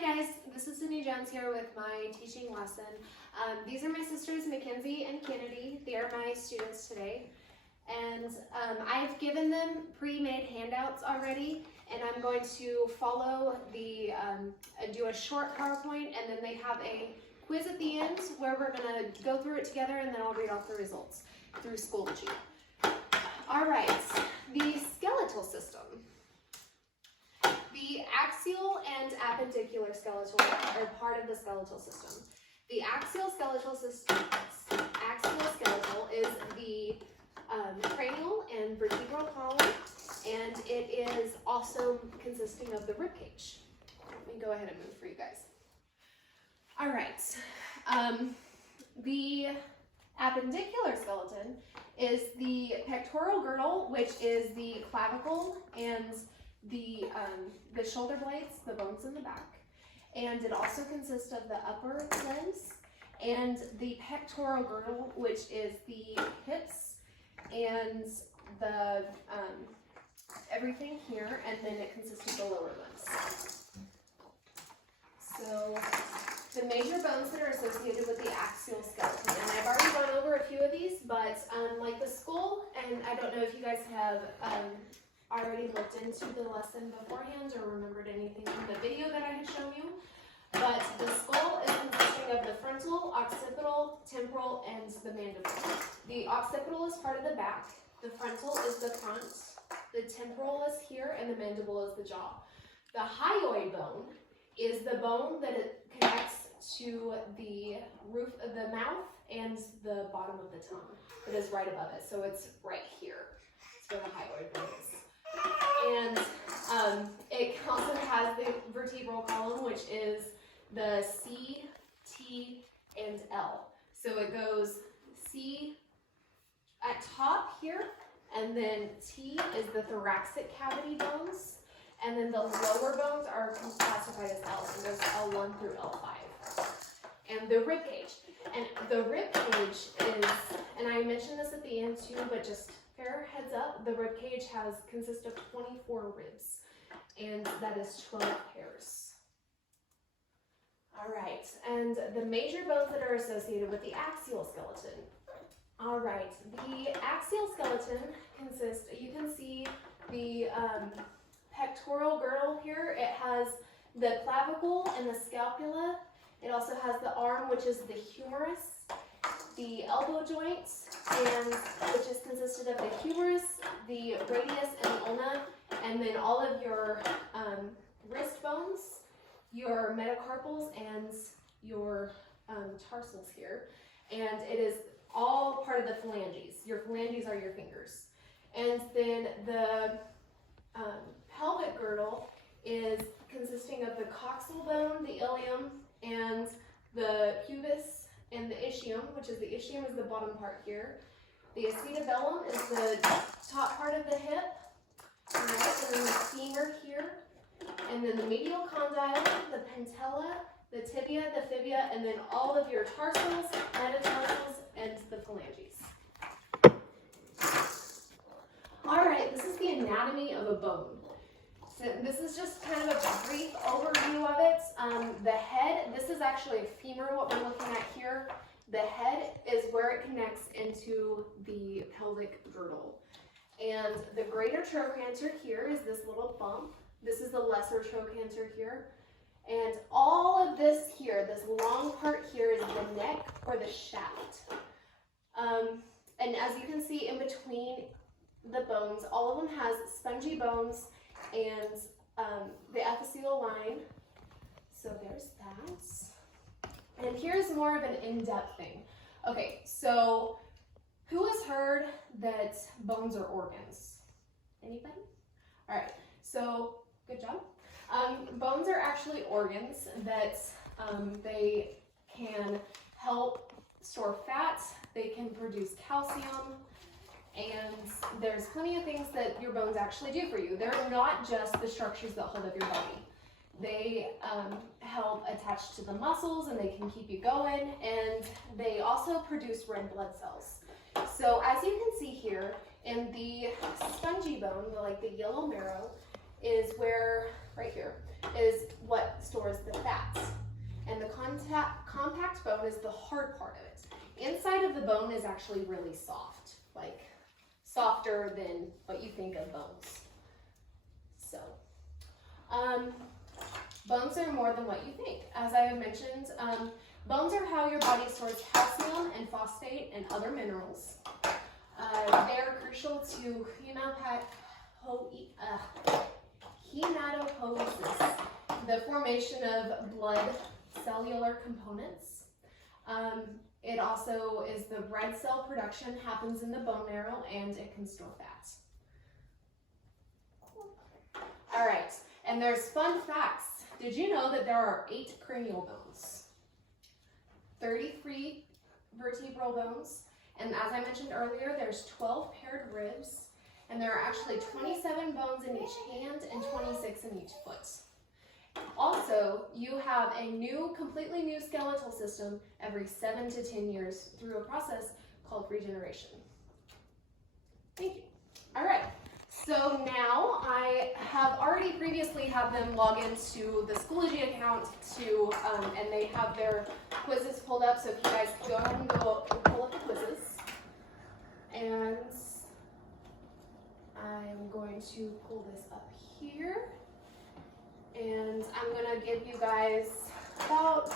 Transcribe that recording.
guys, this is Cindy Jones here with my teaching lesson. These are my sisters Mackenzie and Kennedy. They are my students today. And I've given them pre-made handouts already, and I'm going to follow the, do a short PowerPoint, and then they have a quiz at the end where we're gonna go through it together, and then I'll read off the results through Schoology. All right, the skeletal system. The axial and appendicular skeletal are part of the skeletal system. The axial skeletal is the cranial and vertebral column, and it is also consisting of the rib cage. Let me go ahead and move for you guys. All right, the appendicular skeleton is the pectoral girdle, which is the clavicle and the shoulder blades, the bones in the back, and it also consists of the upper limbs and the pectoral girdle, which is the hips and the everything here, and then it consists of the lower limbs. So the major bones that are associated with the axial skeleton, and I've already gone over a few of these, but like the skull, and I don't know if you guys have already looked into the lesson beforehand or remembered anything from the video that I had shown you, but the skull is consisting of the frontal, occipital, temporal, and the mandible. The occipital is part of the back, the frontal is the front, the temporal is here, and the mandible is the jaw. The hyoid bone is the bone that it connects to the roof of the mouth and the bottom of the tongue. It is right above it, so it's right here. That's where the hyoid bone is. And it also has the vertebral column, which is the C, T, and L. So it goes C at top here, and then T is the thoracic cavity bones, and then the lower bones are classified as L, and goes L1 through L5. And the rib cage. And the rib cage is, and I mentioned this at the end too, but just fair heads up, the rib cage consists of 24 ribs, and that is 12 pairs. All right, and the major bones that are associated with the axial skeleton. All right, the axial skeleton consists, you can see the pectoral girdle here. It has the clavicle and the scapula. It also has the arm, which is the humerus, the elbow joints, and which is consisted of the humerus, the radius, and the ulna, and then all of your wrist bones, your metacarpals, and your tarsals here. And it is all part of the phalanges. Your phalanges are your fingers. And then the pelvic girdle is consisting of the coxal bone, the ilium, and the pubis, and the ischium, which is the ischium is the bottom part here. The acetabellum is the top part of the hip, all right, and then the femur here, and then the medial condyle, the patella, the tibia, the fibia, and then all of your tarsals, metatarsals, and the phalanges. All right, this is the anatomy of a bone. So this is just kind of a brief overview of it. The head, this is actually a femur, what we're looking at here. The head is where it connects into the pelvic girdle. And the greater trochanter here is this little bump. This is the lesser trochanter here. And all of this here, this long part here, is the neck or the shaft. And as you can see in between the bones, all of them has spongy bones and the epiphyseal line. So there's that. And here's more of an in-depth thing. Okay, so who has heard that bones are organs? Anybody? All right, so good job. Bones are actually organs that they can help store fat, they can produce calcium, and there's plenty of things that your bones actually do for you. They're not just the structures that hold up your body. They help attach to the muscles, and they can keep you going, and they also produce red blood cells. So as you can see here, in the spongy bone, like the yellow marrow, is where right here, is what stores the fats. And the compact bone is the hard part of it. Inside of the bone is actually really soft, like softer than what you think of bones. So, bones are more than what you think. As I have mentioned, bones are how your body stores calcium and phosphate and other minerals. They are crucial to hematopoiesis, the formation of blood cellular components. It also is the red cell production happens in the bone marrow, and it can store fat. All right, and there's fun facts. Did you know that there are 8 cranial bones, 33 vertebral bones, and as I mentioned earlier, there's 12 paired ribs, and there are actually 27 bones in each hand and 26 in each foot. Also, you have a completely new skeletal system every 7 to 10 years through a process called regeneration. Thank you. All right, so now I have already previously had them log into the Schoology account and they have their quizzes pulled up, so if you guys go ahead and pull up the quizzes. And I'm going to pull this up here. And I'm gonna give you guys about